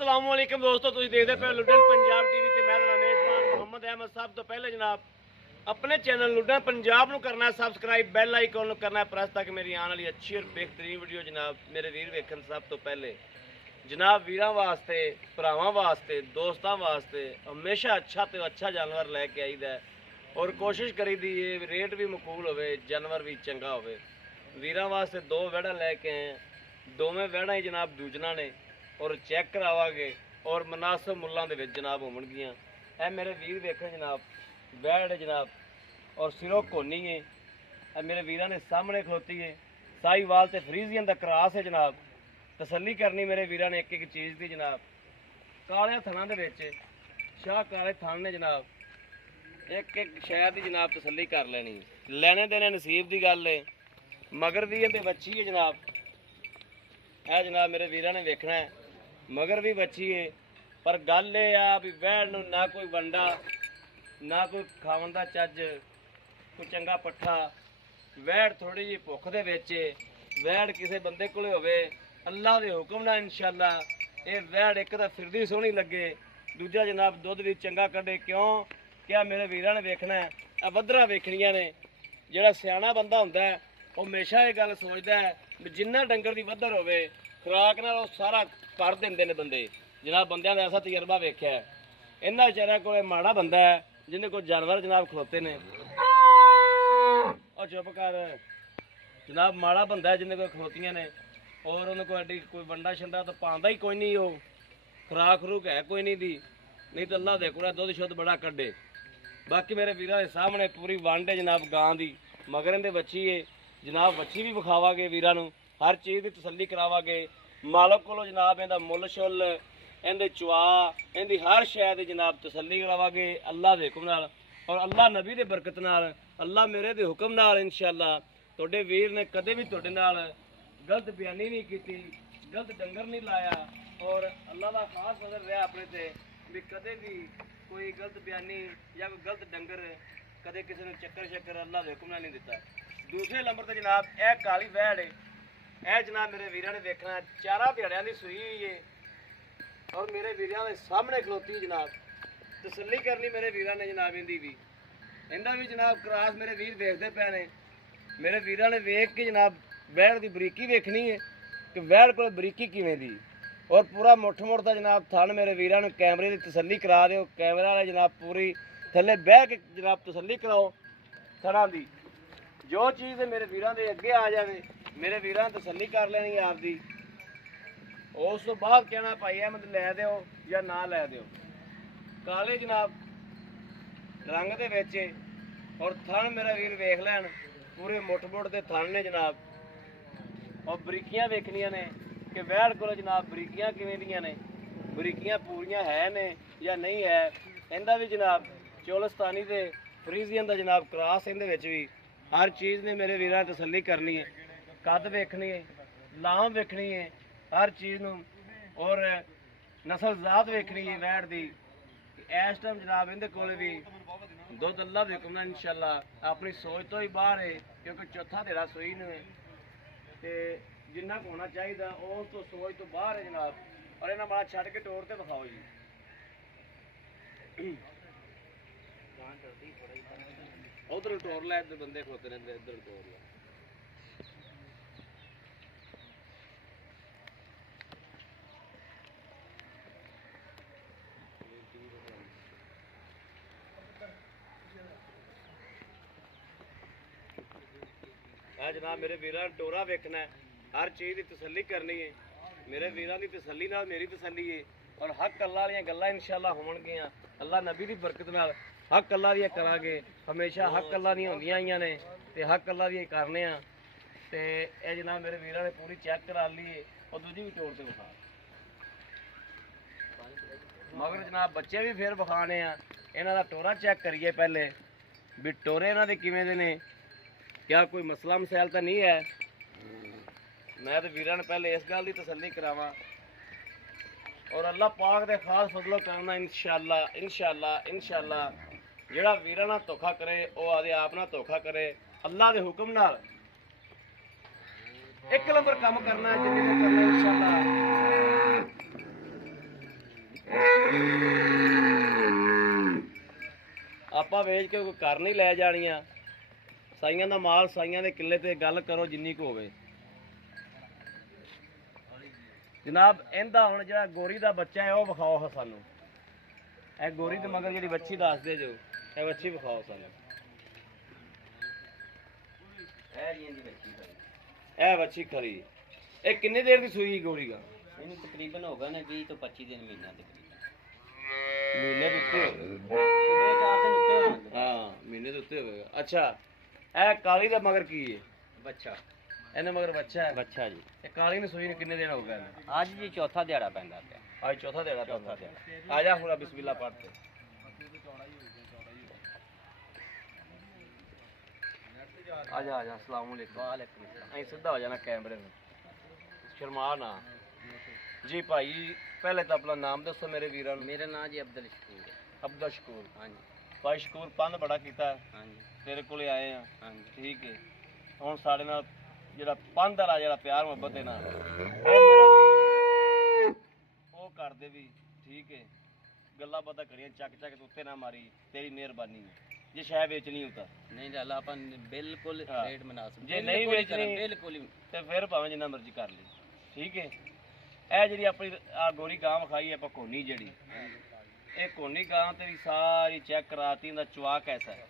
अस्सलामुअलैकुम दोस्तों, तुम देखते पे लुडन पंजाब टीवी ते मैं मेजबान मोहम्मद अहमद। सब तो पहले जनाब अपने चैनल लुडन पंजाब ਨੂੰ करना सबसक्राइब, बैल आइकन ਨੂੰ करना प्रेस तक मेरी आने वाली अच्छी और बेहतरीन वीडियो जनाब मेरे वीर वेखन। सब तो पहले जनाब वीरां वास्ते, भरावां वास्ते, दोस्तां वास्ते हमेशा अच्छा तो अच्छा जानवर लैके आईदा और कोशिश करी दी रेट भी मकबूल होवे, जानवर भी चंगा होवे। वीरां वास्ते दो वैड़ा लैके आए, दोवें वैड़ा ही जनाब दूजना ने और चैक करावांगे और मुनासिब मुल्लां दे विच जनाब होवणगियां। ऐ मेरे वीर वेखन जनाब वैड़ जनाब और सिरों कोनी है। ऐ मेरे वीरां ने सामने खलोती है। साहीवाल ते फ्रीजियन दा क्रॉस है जनाब। तसल्ली करनी मेरे वीरां ने एक एक चीज़ दी जनाब। काले थणां दे विच शाह काले थण ने जनाब, एक एक शहर की जनाब तसल्ली कर लेनी। लेने देने नसीब की गल है। मगर भी इहदे बच्ची है जनाब। है जनाब मेरे वीरां ने वेखना है, मगर भी बच्ची है। पर गल ये आ भी वैड़ नूं ना कोई वंडा, ना कोई खावन दा चज, कोई चंगा पट्ठा। वैड़ थोड़ी जी भुख दे विच, वैड़ किसी बंदे कोले होवे अल्लाह दे हुक्म नाल इंशाअल्लाह ये वैड़ एक तां फिरदी सोहनी लगे, दूजा जनाब दुध भी चंगा कढे। क्यों क्या मेरे वीरां ने वेखना है, आ वधरा वेखणियां ने। जिहड़ा सियाणा बंदा हुंदा है वो हमेशा ये गल सोचदा है भी जिन्ना डंगर दी वधर होवे खुराक नाल वो सारा कर दिंदे ने बंदे। जनाब बंदियां दा ऐसा तजर्बा वेख्या है। इन्हां बेचारा कोई माड़ा बंदा है जिन्हें कोई जानवर जनाब खलोते ने। और चुप कर जनाब, माड़ा बंदा है जिन्हें कोई खलोतियां ने और उन्हें कोई एडी कोई वंडा शंडा तो पाँदा ही कोई नहीं। वो खुराक खरूक है कोई नहीं दी, नहीं तो अल्लाह दे कोल दुध शुद्ध बड़ा कड्डे। बाकी मेरे वीरां दे सामने पूरी वंड है जनाब गां दी। मगर इहदे बच्ची है जनाब, बच्ची भी विखावांगे वीरां नूं, हर चीज़ की तसल्ली करावांगे। मालक कोलों जनाब इहदा मुल शुल, इहदे चुआ, इहदी हर शै दी जनाब तसल्ली करावांगे अल्लाह दे हुक्म नाल और अल्लाह नबी दे बरकत नाल, अल्लाह मेरे दे हुक्म नाल इंशाअल्लाह। तुहाडे वीर ने कदे भी तुहाडे नाल गलत बयानी नहीं की, गलत डंगर नहीं लाया और अल्लाह का खास नजर रहा अपने ते भी कदे भी कोई गलत बयानी या कोई गलत डंगर कदे किसी ने चक्कर शक्कर अल्लाह दे हुक्म नाल नहीं दिता। दूसरे नंबर पर जनाब यह काली वैड़ है। यह जनाब मेरे वीरां ने देखना 4 दिहाड़ियां की सूई हुई है और मेरे वीरां के सामने खलोती जनाब। तसल्ली करनी मेरे वीरां ने जनाब इंदी भी, इंदा भी जनाब क्रॉस मेरे वीर देखते पे ने। मेरे वीरां ने वेख के जनाब वैड़ की बरीकी वेखनी है कि वैड़ को बरीकी किवें दी और पूरा मुठ मुठ का जनाब थन मेरे वीरां ने कैमरे की तसल्ली करा दो। कैमरे वाले जनाब पूरी थले बह के जनाब तसल्ली कराओ थना दी। जो चीज़ मेरे वीरां दे अगे आ जाए मेरे वीरां ने तसल्ली कर लेनी आपदी। उस तो बाद कहना भाई अहमद लै दो या ना लै दो। काले जनाब रंग दे विच और थन मेरा वीर वेख लैन, पूरे मुठ मुठ के थन ने जनाब। और बरीकियां वेखनियां ने कि वैड़ को जनाब बरीकियां किवें दियां ने, बरीकियां पूरियां है ने या नहीं है। इहदा भी जनाब चोलस्तानी ते फ्रीजियन का जनाब क्रॉस इहदे विच भी हर चीज़ ने मेरे वीरां तसल्ली करनी है। कद वेखनी है, लाम वेखनी है, हर चीज़ नूं और नस्ल जात वेखनी है वैड़ दी। इस टाइम जनाब इहदे कोल भी दुध अल्लाह दे हुक्म नाल इंशाअल्लाह अपनी सोच तो ही बाहर है, क्योंकि चौथा दिहाड़ा सूई ने ते जिन्ना होना चाहिए उस तो सोच तो बाहर है जनाब। और इन्हां माड़ा छड्ड के टोर ते विखाओ जी। उधर टोर लै, इधर बंदे खलोते रहते, इधर टोर लै। जनाब मेरे वीरां टोरा वेखना है, हर चीज़ की तसल्ली करनी है। मेरे वीरां की तसल्ली नाल मेरी तसल्ली है और हक अल्लाह वालियां गल्लां इंशाअल्लाह होणगियां अल्लाह नबी की बरकत नाल। हक अल्लाह दियां करांगे, हमेशा हक अल्लाह दियां होंदियां आईयां ने ते हक अल्लाह दियां करने आ। ते ये जनाब मेरे वीरां ने पूरी चेक करा ली है और दूजी भी टोर से विखा। मगर जनाब बच्चे भी फिर विखाने आ। इन्हां दा टोरा चेक करिए पहले भी टोरे इन्हां दे किवें दे ने, क्या कोई मसला मसैल तो नहीं है। मैं तो वीरां ने पहले इस गल की तसल्ली करावां और अल्लाह पाक दे खास फजलो करना इंशाअल्लाह इंशाअल्लाह इंशाअल्लाह। जिहड़ा वीरां नाल धोखा करे वो आदे आप नाल धोखा करे, अल्लाह दे हुक्म नाल एक नंबर काम करना है जिन्हें करना इंशाअल्लाह। ਆਪਾਂ ਵੇਚ ਕੇ ਕੋਈ ਘਰ ਨਹੀਂ ਲੈ ਜਾਣੀਆਂ। ਸਾਈਆਂ ਦਾ ਮਾਲ ਸਾਈਆਂ ਦੇ ਕਿੱਲੇ ਤੇ ਗੱਲ ਕਰੋ ਜਿੰਨੀ ਕੁ ਹੋਵੇ। ਜਨਾਬ ਇਹਦਾ ਹੁਣ ਜਿਹੜਾ ਗੋਰੀ ਦਾ ਬੱਚਾ ਹੈ ਉਹ ਵਿਖਾਓ ਸਾਨੂੰ। ਇਹ ਗੋਰੀ ਦੇ ਮਗਰ ਜਿਹੜੀ ਵੱਛੀ ਦੱਸਦੇ ਜੋ, ਇਹ ਵੱਛੀ ਵਿਖਾਓ ਸਾਨੂੰ। ਇਹ ਵੱਛੀ ਖਰੀ। ਇਹ ਕਿੰਨੇ ਦੇਰ ਦੀ ਸੂਈ ਗੋਰੀ ਦਾ? ਇਹਨੂੰ ਤਕਰੀਬਨ ਹੋਗਾ ਨਾ 20 ਤੋਂ 25 ਦਿਨ ਮਹੀਨਾ ਤਕਰੀਬਨ। ਮਹੀਨੇ ਦੇ ਉੱਤੇ ਹੋਵੇਗਾ। 2-4 ਦਿਨ ਉੱਤੇ ਹੋਣਗੇ। ਹਾਂ ਮਹੀਨੇ ਦੇ ਉੱਤੇ ਹੋਵੇਗਾ। ਅੱਛਾ ਇਹ ਕਾਲੀ ਦਾ ਮਗਰ ਕੀ ਹੈ? ਬੱਚਾ। ਇਹਨੇ ਮਗਰ ਬੱਚਾ ਹੈ। ਬੱਚਾ ਜੀ। ਇਹ ਕਾਲੀ ਨੂੰ ਸੂਈ ਨੂੰ ਕਿੰਨੇ ਦਿਨ ਹੋ ਗਏ? ਅੱਜ ਜੀ ਚੌਥਾ ਦਿਹਾੜਾ ਪੈਂਦਾ ਪਿਆ। ਅੱਜ ਚੌਥਾ ਦਿਹਾੜਾ ਪੈਂਦਾ ਪਿਆ। ਆ ਜਾ ਹੁਣ ਬਿਸਮਿਲ੍ਲਾ ਪੜ੍ਹ ਤੇ। ਆ ਜਾ ਅਸਲਾਮ ਵਾਲੇਕੁਮ। ਵਾਲੇਕੁਮ ਸਲਾਮ। ਐਂ ਸਿੱਧਾ ਹੋ ਜਾਣਾ ਕੈਮਰੇ ਨੂੰ, ਸ਼ਰਮਾ ਨਾ ਜੀ। ਭਾਈ ਪਹਿਲੇ ਤਾਂ ਆਪਣਾ ਨਾਮ ਦੱਸੋ ਮੇਰੇ ਵੀਰਾਂ ਨੂੰ। ਮੇਰਾ ਨਾਮ ਜੀ ਅਬਦੁਲ ਸ਼ਕੂਰ ਹੈ। ਅਬਦੁਲ ਸ਼ਕੂਰ। ਹਾਂਜੀ ਭਾਈ ਸ਼ਕੂਰ ਪੰਧ ਬੜਾ ਕੀਤਾ, ਹਾਂਜੀ ਤੇਰੇ ਕੋਲੇ ਆਏ ਆ। ਹਾਂਜੀ ਠੀਕ ਹੈ। ਹੁਣ ਸਾਡੇ ਨਾਲ ਜਿਹੜਾ ਪੰਧ ਵਾਲਾ ਜਿਹੜਾ ਪਿਆਰ ਮੁਹੱਬਤ ਹੈ ਨਾ ਉਹ ਕਰਦੇ ਵੀ। ਠੀਕ ਹੈ। ਗੱਲਾਂ ਬਾਤਾਂ ਕਰੀਆਂ, ਚੱਕ ਚੱਕ ਤੇ ਉੱਤੇ ਨਾ ਮਾਰੀ, ਤੇਰੀ ਮਿਹਰਬਾਨੀ ਹੈ। ਜੇ ਸ਼ੈ ਵੇਚਣੀ ਹੁੰਦਾ ਨਹੀਂ ਅੱਲਾ ਆਪਾਂ ਬਿਲਕੁਲ ਹਾਂ। ਰੇਟ ਮੁਨਾਸਿਬ। ਜੇ ਨਹੀਂ ਵੇਚਣੀ ਬਿਲਕੁਲ ਹੀ ਤੇ ਫਿਰ ਭਾਵੇਂ ਜਿੰਨਾ ਮਰਜ਼ੀ ਕਰ ਲਈ। ਠੀਕ ਹੈ। ਇਹ ਜਿਹੜੀ ਆਪਣੀ ਆ ਗੋਰੀ ਗਾਂ ਵਿਖਾਈ ਆਪਾਂ ਕੋਨੀ ਜਿਹੜੀ, ਇਹ ਕੋਨੀ ਗਾਂ ਤੇ ਵੀ ਸਾਰੀ ਚੈੱਕ ਕਰਾਤੀ। ਇਹਦਾ ਚਵਾ ਕੈਸਾ ਹੈ?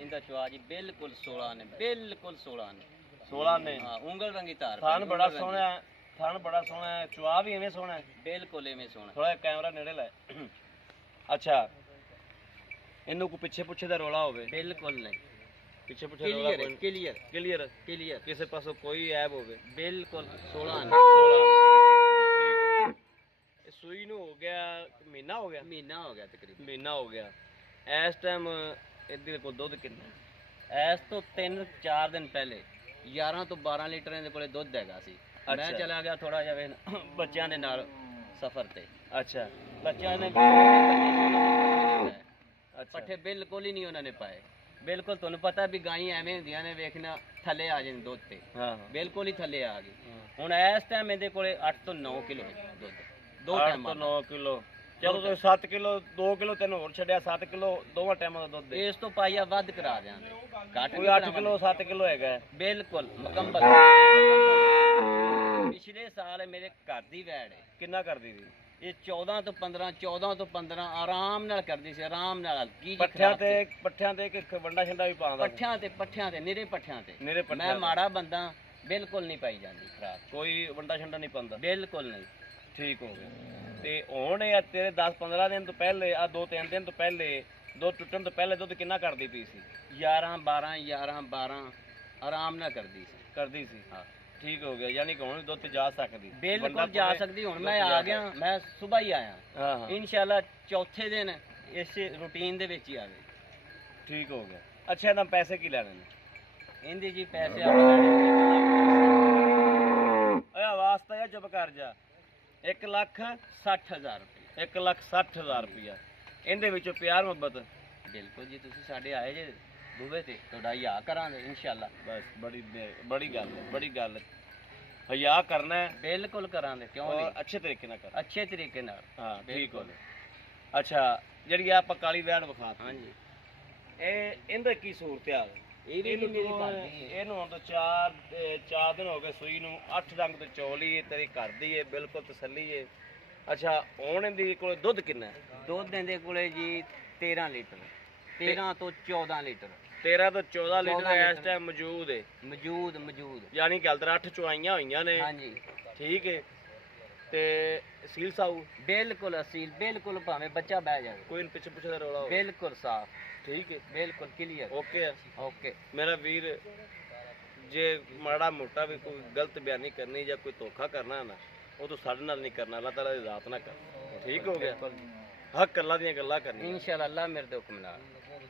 ਇਹਦਾ ਚਵਾ ਜੀ ਬਿਲਕੁਲ 16 ਨੇ, ਬਿਲਕੁਲ 16 ਨੇ। 16 ਨੇ। ਹਾਂ ਉਂਗਲ ਰੰਗੀ ਧਾਰ। ਥਣ ਬੜਾ ਸੋਹਣਾ ਹੈ, ਥਣ ਬੜਾ ਸੋਹਣਾ ਹੈ, ਚਵਾ ਵੀ ਐਵੇਂ ਸੋਹਣਾ ਹੈ। ਬਿਲਕੁਲ ਐਵੇਂ ਸੋਹਣਾ। ਥੋੜਾ ਕੈਮਰਾ ਨੇੜੇ ਲੈ। ਅੱਛਾ ਇਹਨੂੰ ਕੋਈ ਪਿੱਛੇ ਪੁੱਛੇ ਦਾ ਰੋਲਾ ਹੋਵੇ? ਬਿਲਕੁਲ ਨਹੀਂ। ਪਿੱਛੇ ਪੁੱਛੇ ਰੋਲਾ ਕਲੀਅਰ ਕਲੀਅਰ ਕਲੀਅਰ ਕਲੀਅਰ। ਕਿਸੇ ਪਾਸੋਂ ਕੋਈ ਐਬ ਹੋਵੇ? ਬਿਲਕੁਲ 16 ਨੇ। 16 ਇਹ ਸੂਈ ਨੂੰ ਹੋ ਗਿਆ ਮਹੀਨਾ ਹੋ ਗਿਆ? ਮਹੀਨਾ ਹੋ ਗਿਆ ਤਕਰੀਬਨ। ਮਹੀਨਾ ਹੋ ਗਿਆ। ਇਸ ਟਾਈਮ ਇਹਦੇ ਕੋਲ ਦੁੱਧ ਕਿੰਨਾ? ਇਸ ਤੋਂ 3-4 ਦਿਨ ਪਹਿਲੇ 11 ਤੋਂ 12 ਲੀਟਰ ਇਹਦੇ ਕੋਲੇ ਦੁੱਧ ਹੈਗਾ ਸੀ। ਮੈਂ ਅੱਛਾ। ਚਲਾ ਗਿਆ ਥੋੜਾ ਜਿਹਾ ਬੱਚਿਆਂ ਦੇ ਨਾਲ ਸਫ਼ਰ ਤੇ। ਅੱਛਾ ਬੱਚਿਆਂ ਨੇ ਪੱਠੇ ਬਿਲਕੁਲ ਹੀ ਨਹੀਂ ਉਹਨਾਂ ਨੇ ਪਾਏ। ਬਿਲਕੁਲ ਤੁਹਾਨੂੰ ਪਤਾ ਵੀ ਗਾਈਆਂ ਐਵੇਂ ਹੁੰਦੀਆਂ ਨੇ, ਵੇਖਣਾ ਥੱਲੇ ਆ ਜਾਂਦੇ ਦੁੱਧ ਤੇ। ਹਾਂ ਬਿਲਕੁਲ ਹੀ ਥੱਲੇ ਆ ਗਈ। ਹੁਣ ਇਸ ਟਾਈਮ ਇਹਦੇ ਕੋਲੇ 8 ਤੋਂ 9 ਕਿਲੋ ਦੁੱਧ, ਦੋ 8 ਟਾਈਮਾਂ ਤੋਂ ਦਾ। 9 ਕਿਲੋ। ਚਲੋ ਤੁਸੀਂ 7 ਕਿਲੋ 2 ਕਿਲੋ ਤੈਨੂੰ ਹੋਰ ਛੱਡਿਆ, 7 ਕਿਲੋ ਦੋਵਾਂ ਟਾਈਮਾਂ ਦਾ ਦੁੱਧ ਦੇ। ਇਸ ਤੋਂ ਪਾਈਆ ਵੱਧ ਕਰਾ ਦਿਆਂਗੇ। ਘੱਟ ਕੋਈ ਨਹੀਂ 8 ਕਿਲੋ 7 ਕਿਲੋ ਹੈਗਾ ਹੈ। ਬਿਲਕੁਲ ਮੁਕੰਮਲ। ਪਿਛਲੇ ਸਾਲ ਮੇਰੇ ਘਰ ਦੀ ਵੈੜ ਹੈ। ਕਿੰਨਾ ਕਰਦੀ ਸੀ? ਇਹ 14 ਤੋਂ 15 ਆਰਾਮ ਨਾਲ ਕਰਦੀ ਸੀ, ਆਰਾਮ ਨਾਲ। ਹਲਕੀ ਜਿਹੀ ਪੱਠਿਆਂ ਖੁਰਾਕ ਤੇ ਇੱਕ ਵੰਡਾ ਛੰਡਾ ਵੀ ਪਾਉਂਦਾ ਸੀ। ਪੱਠਿਆਂ ਤੇ ਨਿਰੇ ਪੱਠਿਆਂ ਤੇ। ਮੇਰੇ ਪੱਠਿਆਂ ਮੈਂ ਤੇ। ਮਾੜਾ ਬੰਦਾ, ਬਿਲਕੁਲ ਨਹੀਂ ਪਾਈ ਜਾਂਦੀ ਖੁਰਾਕ। ਕੋਈ ਵੰਡਾ ਛੰਡਾ ਨਹੀਂ ਪਾਉਂਦਾ? ਬਿਲਕੁਲ ਨਹੀਂ। ਠੀਕ ਹੋ ਗਿਆ। ਤੇ ਹੁਣ ਇਹ ਤੇਰੇ 10-15 ਦਿਨ ਤੋਂ ਪਹਿਲੇ, ਆ 2-3 ਦਿਨ ਤੋਂ ਪਹਿਲੇ, ਦੁੱਧ ਟੁੱਟਣ ਤੋਂ ਪਹਿਲੇ ਦੁੱਧ ਕਿੰਨਾ ਕਰਦੀ ਪਈ ਸੀ? 11-12 ਆਰਾਮ ਨਾਲ ਕਰਦੀ ਸੀ। ਹਾਂ ਠੀਕ ਹੋ ਗਿਆ। ਯਾਨੀ ਕਿ ਹੁਣ ਦੁੱਧ ਤੇ ਜਾ ਸਕਦੀ? ਬਿਲਕੁਲ ਜਾ ਸਕਦੀ। ਹੁਣ ਮੈਂ ਆ ਗਿਆ, ਮੈਂ ਸਵੇਰ ਹੀ ਆਇਆ। ਹਾਂ ਹਾਂ ਇਨਸ਼ਾਅੱਲਾ ਚੌਥੇ ਦਿਨ ਇਸ ਰੂਟੀਨ ਦੇ ਵਿੱਚ ਹੀ ਆ ਗਈ। ਠੀਕ ਹੋ ਗਿਆ। ਅੱਛਾ ਇਹਦਾ ਪੈਸੇ ਕੀ ਲੈਣੇ ਨੇ? ਇਹਦੇ ਜੀ ਪੈਸੇ ਆਪਣੇ ਓਏ ਆਵਾਜ਼ ਤਾਂ ਚੁੱਪ ਕਰ ਜਾ। 1,60,000 ਰੁਪਏ। 1,60,000 ਰੁਪਇਆ। ਇਹਦੇ ਵਿੱਚੋਂ ਪਿਆਰ ਮੁਹੱਬਤ? ਬਿਲਕੁਲ ਜੀ। ਤੁਸੀਂ ਸਾਡੇ ਆਏ ਜੇ ਦੂਵੇ ਤੇ ਤੁਹਾਡਾ ਹਿਆ ਕਰਾਂਗੇ ਇਨਸ਼ਾਅੱਲਾ। ਬਸ ਬੜੀ ਗੱਲ ਹੈ, ਬੜੀ ਗੱਲ ਹੈ। ਹਿਆ ਕਰਨਾ ਹੈ। ਬਿਲਕੁਲ ਕਰਾਂਗੇ, ਕਿਉਂ ਔਰ ਨਹੀਂ। ਅੱਛੇ ਤਰੀਕੇ ਨਾਲ ਕਰ। ਅੱਛੇ ਤਰੀਕੇ ਨਾਲ। ਹਾਂ ਠੀਕ ਹੋ ਬਿਲਕੁਲ। ਗਿਆ। ਅੱਛਾ ਜਿਹੜੀ ਆ ਆਪਾਂ ਕਾਲੀ ਵੈੜ ਵਿਖਾਤੀ, ਹਾਂਜੀ ਇਹਦਾ ਕੀ ਸੂਰਤ ਹਾਲ? ਇਹ ਵੀ ਮੇਰੀ ਘਰ ਦੀ ਹੈ। ਇਹਨੂੰ ਹੁਣ ਤਾਂ 4 ਦਿਨ ਹੋ ਗਏ ਸੂਈ ਨੂੰ। 8 ਰੰਗ ਤੇ ਚੌਲੀ ਹੈ, ਤੇਰੀ ਘਰ ਦੀ ਹੈ, ਬਿਲਕੁਲ ਤਸੱਲੀ ਹੈ। ਅੱਛਾ ਹੁਣ ਇਹਦੇ ਕੋਲ ਦੁੱਧ ਕਿੰਨਾ ਹੈ? ਦੁੱਧ ਦੇ ਕੋਲੇ ਜੀ 13 ਲੀਟਰ, 13 ਤੋਂ 14 ਲੀਟਰ। 13 ਤੋਂ 14 ਲੀਟਰ 14 ਇਸ ਟਾਈਮ ਮੌਜੂਦ ਹੈ। ਮੌਜੂਦ ਯਾਨੀ ਗੱਲ ਤਾਂ 8 ਚੁਆਈਆਂ ਹੋਈਆਂ ਨੇ। ਹਾਂਜੀ ਠੀਕ ਹੈ। ਤੇ ਸੀਲ ਸਾਊ? ਬਿਲਕੁਲ ਅਸੀਲ, ਬਿਲਕੁਲ ਭਾਵੇਂ ਬੱਚਾ ਬਹਿ ਜਾਵੇ। ਕੋਈ ਪਿੱਛੇ ਪੁੱਛੇ ਦਾ ਰੌਲਾ ਹੋਵੇ? ਬਿਲਕੁਲ ਸਾਫ। ਠੀਕ ਹੈ। ਬਿਲਕੁਲ ਕਲੀਅਰ। ਓਕੇ ਹੈ। ਓਕੇ ਮੇਰਾ ਵੀਰ ਜੇ ਮਾੜਾ ਮੋਟਾ ਵੀ ਕੋਈ ਗਲਤ ਬਿਆਨੀ ਕਰਨੀ ਜਾਂ ਕੋਈ ਧੋਖਾ ਕਰਨਾ ਨਾ, ਉਹ ਤੋਂ ਸਾਡੇ ਨਾਲ ਨਹੀਂ ਕਰਨਾ। ਅੱਲਾਹ ਤਾਲਾ ਦੀ ਜ਼ਾਤ ਨਾ ਕਰ। ਠੀਕ ਹੋ ਗਿਆ। ਹੱਕ ਅੱਲਾਹ ਦੀਆਂ ਗੱਲਾਂ ਕਰਨੀਆਂ ਇਨਸ਼ਾਅੱਲਾ, ਅੱਲਾਹ ਮੇਰੇ ਦੇ ਹੁਕਮ ਨਾਲ।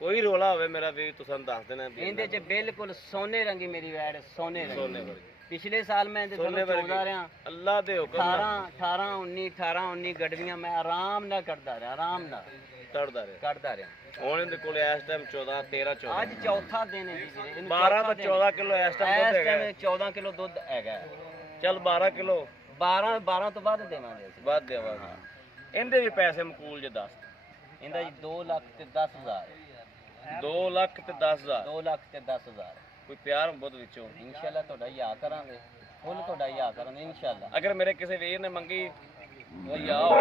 ਕੋਈ ਰੋਲਾ ਹੋਵੇ ਮੇਰਾ ਵੀਰ ਤੁਸੀਂ ਦੱਸ ਦੇਣਾ। ਇਹਦੇ ਚ ਬਿਲਕੁਲ ਸੋਨੇ ਰੰਗੀ ਮੇਰੀ ਵੈੜ, ਸੋਨੇ ਸੋਨੇ ਰੰਗੀ। ਵਰਗੀ। ਪਿਛਲੇ ਸਾਲ ਮੈਂ ਇਹਦੇ ਸੋਨੇ ਤੋਂ ਚੋਦਾ ਰਿਹਾ। ਅੱਲਾਹ ਦੇ ਹੁਕਮ ਨਾਲ 18 19 ਗੜਵੀਆਂ ਮੈਂ ਆਰਾਮ ਨਾਲ ਕੱਢਦਾ ਰਿਹਾ, ਆਰਾਮ ਨਾਲ ਤੜਦਾ ਰਿਹਾ। ਕੱਢਦਾ ਰਿਹਾ। ਹੁਣ ਇਹਦੇ ਕੋਲ ਇਸ ਟਾਈਮ 14 13 14 ਅੱਜ ਚੌਥਾ ਦਿਨ ਹੈ ਜੀ ਵੀਰੇ। ਇਹਨੂੰ 12 ਚੌਥਾ ਤੋਂ ਦਿਨ 14 ਕਿਲੋ ਇਸ ਟਾਈਮ ਦੁੱਧ ਇਸ ਹੈਗਾ। ਟਾਈਮ 14 ਕਿਲੋ ਦੁੱਧ ਹੈਗਾ। ਚੱਲ 12 ਕਿਲੋ 12 ਤੋਂ ਵੱਧ ਦੇਵਾਂਗੇ ਅਸੀਂ। ਬਾਅਦ ਦੇਵਾਂਗੇ। ਇਹਦੇ ਵੀ ਪੈਸੇ ਮਕੂਲ ਜੇ ਦੱਸ। ਇਹਦਾ ਜੀ 2 ਲੱਖ ਤੇ 10,000 2 ਲੱਖ ਤੇ 10,000 2 ਲੱਖ ਤੇ 10,000 ਕੋਈ ਪਿਆਰ ਮੁਹੱਬਤ ਵਿੱਚੋਂ। ਇਨਸ਼ਾਅੱਲਾ ਤੁਹਾਡਾ ਯਾ ਕਰਾਂਗੇ, ਫੁੱਲ ਤੁਹਾਡਾ ਯਾ ਕਰਾਂਗੇ ਇਨਸ਼ਾਅੱਲਾ। ਅਗਰ ਮੇਰੇ ਕਿਸੇ ਵੀਰ ਨੇ ਮੰਗੀ ਉਹ ਯਾ ਹੋ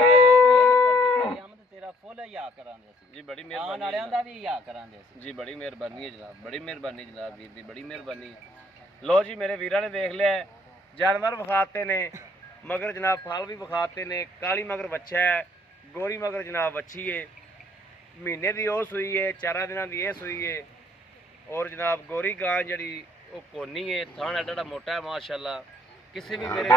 ਆਮਦ ਤੇਰਾ ਫੁੱਲ ਯਾ ਕਰਾਂਗੇ ਅਸੀਂ ਜੀ। ਬੜੀ ਆਉਣ ਮਿਹਰਬਾਨੀ ਵਾਲਿਆਂ ਦਾ ਵੀ ਯਾ ਕਰਾਂਗੇ ਅਸੀਂ ਜੀ, ਬੜੀ ਮਿਹਰਬਾਨੀ ਹੈ ਜਨਾਬ, ਬੜੀ ਮਿਹਰਬਾਨੀ ਜਨਾਬ ਵੀਰ ਦੀ, ਬੜੀ ਮਿਹਰਬਾਨੀ। ਲੋ ਜੀ ਮੇਰੇ ਵੀਰਾਂ ਨੇ ਦੇਖ ਲਿਆ, ਜਾਨਵਰ ਵਿਖਾਤੇ ਨੇ, ਮਗਰ ਜਨਾਬ ਫਲ ਵੀ ਵਿਖਾਤੇ ਨੇ। ਕਾਲੀ ਮਗਰ ਬੱਚਾ ਹੈ, ਗੋਰੀ ਮਗਰ ਜਨਾਬ ਵੱਛੀ ਹੈ, ਮਹੀਨੇ ਦੀ ਉਹ ਸੂਈ ਹੈ, 4 ਦਿਨਾਂ ਦੀ ਇਹ ਸੂਈ ਹੈ। ਔਰ ਜਨਾਬ ਗੋਰੀ ਗਾਂ ਜਿਹੜੀ ਉਹ ਕੋਨੀ ਹੈ, ਥਾਣ ਐਡਾ ਮੋਟਾ ਹੈ ਮਾਸ਼ਾਅੱਲਾ। ਕਿਸੇ ਵੀ ਮੇਰੇ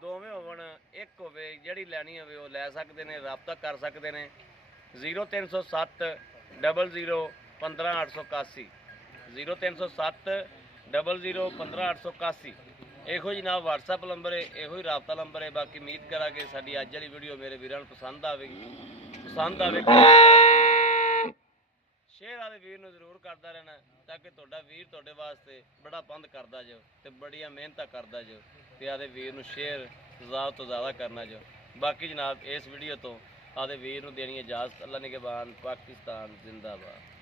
ਦੋਵੇਂ ਹੋਵਣ, ਇੱਕ ਹੋਵੇ, ਜਿਹੜੀ ਲੈਣੀ ਹੋਵੇ ਉਹ ਲੈ ਸਕਦੇ ਨੇ, ਰਾਬਤਾ ਕਰ ਸਕਦੇ ਨੇ। 0307 00 15 881 0307 00 15 881 ਇਹੋ ਜੀ ਨਾਲ WhatsApp ਨੰਬਰ ਹੈ, ਇਹੋ ਹੀ ਰਾਬਤਾ ਨੰਬਰ ਹੈ। ਬਾਕੀ ਉਮੀਦ ਕਰਾਂਗੇ ਸਾਡੀ ਅੱਜ ਵਾਲੀ ਵੀਡੀਓ ਮੇਰੇ ਵੀਰਾਂ ਨੂੰ ਪਸੰਦ ਆਵੇਗੀ। ਸ਼ੇਅਰ ਵਾਲੇ ਵੀਰ ਨੂੰ ਜ਼ਰੂਰ ਕਰਦਾ ਰਹਿਣਾ, ਤਾਂ ਕਿ ਤੁਹਾਡਾ ਵੀਰ ਤੁਹਾਡੇ ਵਾਸਤੇ ਬੜਾ ਪੰਧ ਕਰਦਾ ਜੋ ਤੇ ਬੜੀਆਂ ਮਿਹਨਤਾਂ ਕਰਦਾ ਜੋ, ਤੇ ਆਦੇ ਵੀਰ ਨੂੰ ਸ਼ੇਅਰ ਜ਼ਿਆਦਾ ਤੋਂ ਜ਼ਿਆਦਾ ਕਰਨਾ ਜੋ। ਬਾਕੀ ਜਨਾਬ ਇਸ ਵੀਡੀਓ ਤੋਂ ਆਦੇ ਵੀਰ ਨੂੰ ਦੇਣੀ ਇਜਾਜ਼ਤ। ਅੱਲਾ ਨਿਗਹਿਬਾਨ, ਪਾਕਿਸਤਾਨ ਜ਼ਿੰਦਾਬਾਦ।